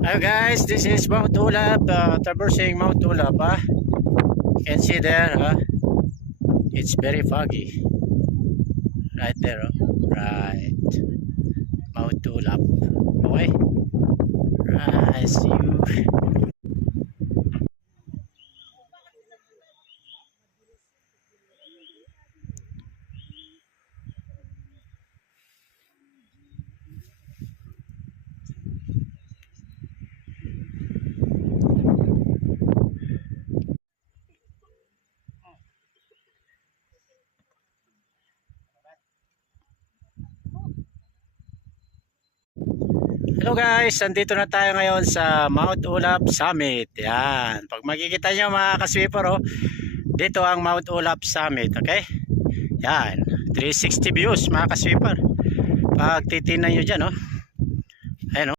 Hello guys, this is Mount Ulap, traversing Mount Ulap. You can see there, it's very foggy. Right there, right. Mount Ulap. Okay? Right, see you. Hello guys, nandito na tayo ngayon sa Mount Ulap Summit. Yan. Pag makikita nyo mga kasweeper, dito ang Mount Ulap Summit. Okay? Yan. 360 views mga kasweeper. Pag titignan nyo dyan, ayan,